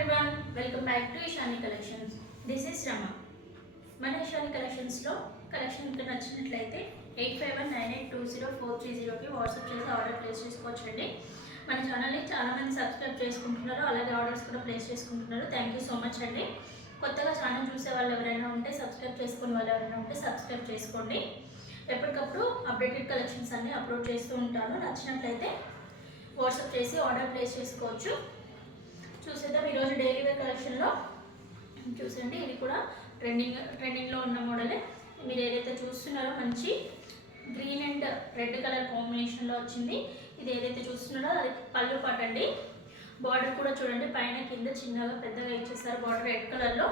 everyone, welcome back to Ishani Collections. This is Rama. మన ఇషాని కలెక్షన్స్లో collection ఇంకా నచ్చినట్లయితే 8519820430కి వాట్సాప్ చేసి ఆర్డర్ ప్లేస్ చేసుకోవచ్చండి. మన ఛానల్ని చాలామంది సబ్స్క్రైబ్ చేసుకుంటున్నారు, అలాగే ఆర్డర్స్ కూడా ప్లేస్ చేసుకుంటున్నారు. థ్యాంక్ యూ సో మచ్ అండి. కొత్తగా ఛానల్ చూసే వాళ్ళు ఎవరైనా ఉంటే సబ్స్క్రైబ్ చేసుకునే వాళ్ళు ఎవరైనా ఉంటే సబ్స్క్రైబ్ చేసుకోండి. ఎప్పటికప్పుడు అప్డేటెడ్ కలెక్షన్స్ అన్నీ అప్లోడ్ చేస్తూ ఉంటాను. నచ్చినట్లయితే వాట్సాప్ చేసి ఆర్డర్ ప్లేస్ చేసుకోవచ్చు. చూసేద్దాం ఈరోజు డైలీ వేర్ కలెక్షన్లో. చూసండి, ఇది కూడా ట్రెండింగ్లో ఉన్న మోడలే. మీరు ఏదైతే చూస్తున్నారో మంచి గ్రీన్ అండ్ రెడ్ కలర్ కాంబినేషన్లో వచ్చింది. ఇది ఏదైతే చూస్తున్నారో అది పళ్ళు పాట అండి. బార్డర్ కూడా చూడండి, పైన కింద చిన్నగా పెద్దగా ఇచ్చేసారు. బార్డర్ రెడ్ కలర్లో,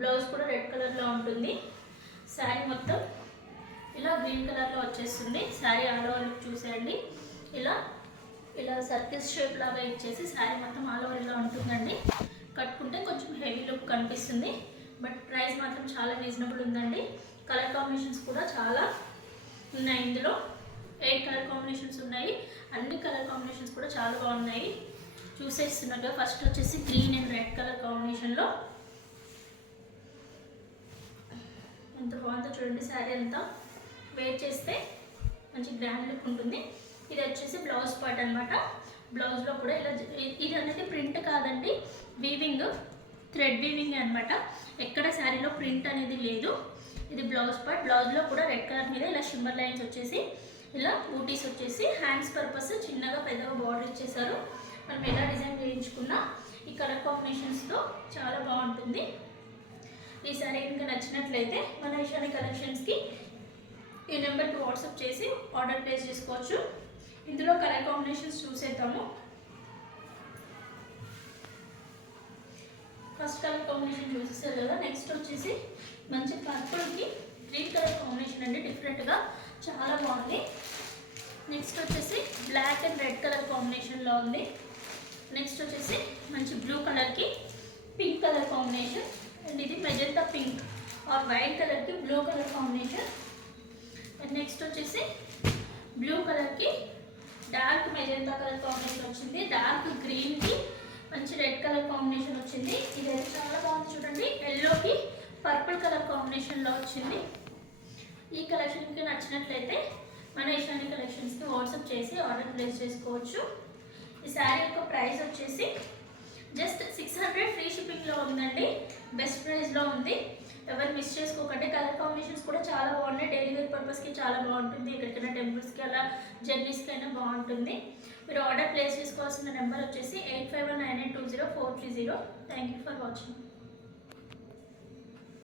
బ్లౌజ్ కూడా రెడ్ కలర్లో ఉంటుంది. శారీ మొత్తం ఇలా గ్రీన్ కలర్లో వచ్చేస్తుంది. శారీ ఆల్ ఓవర్ లుక్ చూసేయండి. ఇలా సర్కిల్స్ షేప్ లాగా ఇచ్చేసి శారీ మొత్తం ఆల్ ఓవర్ ఇలా ఉంటుందండి. కట్టుకుంటే కొంచెం హెవీ లుక్ కనిపిస్తుంది, బట్ ప్రైస్ మాత్రం చాలా రీజనబుల్ ఉందండి. కలర్ కాంబినేషన్స్ కూడా చాలా ఉన్నాయి. ఇందులో 8 కలర్ కాంబినేషన్స్ ఉన్నాయి. అన్ని కలర్ కాంబినేషన్స్ కూడా చాలా బాగున్నాయి. చూసేస్తున్నట్టుగా ఫస్ట్ వచ్చేసి గ్రీన్ అండ్ రెడ్ కలర్ కాంబినేషన్లో ఎంత బాగుందో చూడండి. శారీ అంతా వేర్ చేస్తే మంచి గ్రాండ్ లుక్ ఉంటుంది. ఇది వచ్చేసి బ్లౌజ్ పార్ట్ అనమాట. బ్లౌజ్లో కూడా ఇలా ఇది అనేది ప్రింట్ కాదండి, వీవింగ్, థ్రెడ్ వీవింగ్ అనమాట. ఎక్కడ శారీలో ప్రింట్ అనేది లేదు. ఇది బ్లౌజ్ పార్ట్. బ్లౌజ్లో కూడా రెడ్ కలర్ మీద ఇలా షిమ్మర్ లైన్స్ వచ్చేసి ఇలా బూటీస్ వచ్చేసి హ్యాండ్స్ పర్పస్ చిన్నగా పెద్దగా బార్డర్ ఇచ్చేసారు. మనం ఎలా డిజైన్ చేయించుకున్నా ఈ కలర్ కాంబినేషన్స్తో చాలా బాగుంటుంది. ఈ శారీ ఇంకా నచ్చినట్లయితే మన ఇషాని కలెక్షన్స్కి ఈ నెంబర్కి వాట్సాప్ చేసి ఆర్డర్ ప్లేస్ చేసుకోవచ్చు. ఇందులో కలర్ కాంబినేషన్స్ చూసేద్దాము. ఫస్ట్ కలర్ కాంబినేషన్ చూసేస్తారు కదా. నెక్స్ట్ వచ్చేసి మంచి పర్పుల్కి గ్రీన్ కలర్ కాంబినేషన్ అండి. డిఫరెంట్గా చాలా బాగుంది. నెక్స్ట్ వచ్చేసి బ్లాక్ అండ్ రెడ్ కలర్ కాంబినేషన్లో ఉంది. నెక్స్ట్ వచ్చేసి మంచి బ్లూ కలర్కి పింక్ కలర్ కాంబినేషన్. అండ్ ఇది మెజెంటా పింక్ ఆర్ వైట్ కలర్కి blue colour combination. And next వచ్చేసి బ్లూ కలర్కి డార్క్ మెజెంటా కలర్ కాంబినేషన్ వచ్చింది. డార్క్ గ్రీన్కి మంచి రెడ్ కలర్ కాంబినేషన్ వచ్చింది. ఇది చాలా బాగుంది చూడండి. ఎల్లోకి పర్పుల్ కలర్ కాంబినేషన్లో వచ్చింది. ఈ కలెక్షన్కి నచ్చినట్లయితే మన ఇషాని కలెక్షన్స్కి వాట్సాప్ చేసి ఆర్డర్ ప్లేస్ చేసుకోవచ్చు. ఈ శారీ యొక్క ప్రైస్ వచ్చేసి జస్ట్ 600 ఫ్రీ షిప్పింగ్లో ఉందండి. బెస్ట్ ప్రైస్లో ఉంది. ఎవరు మిస్ చేసుకోకండి. కలర్ కాంబినేషన్స్ కూడా చాలా బాగున్నాయి. డైలీ వేర్ పర్పస్కి చాలా బాగుంటుంది. ఎక్కడికైనా టెంపుల్స్కి అలా జర్నీస్కి అయినా బాగుంటుంది. మీరు ఆర్డర్ ప్లేస్ చేసుకోవాల్సిన నెంబర్ వచ్చేసి 8519820430. Thank you for watching.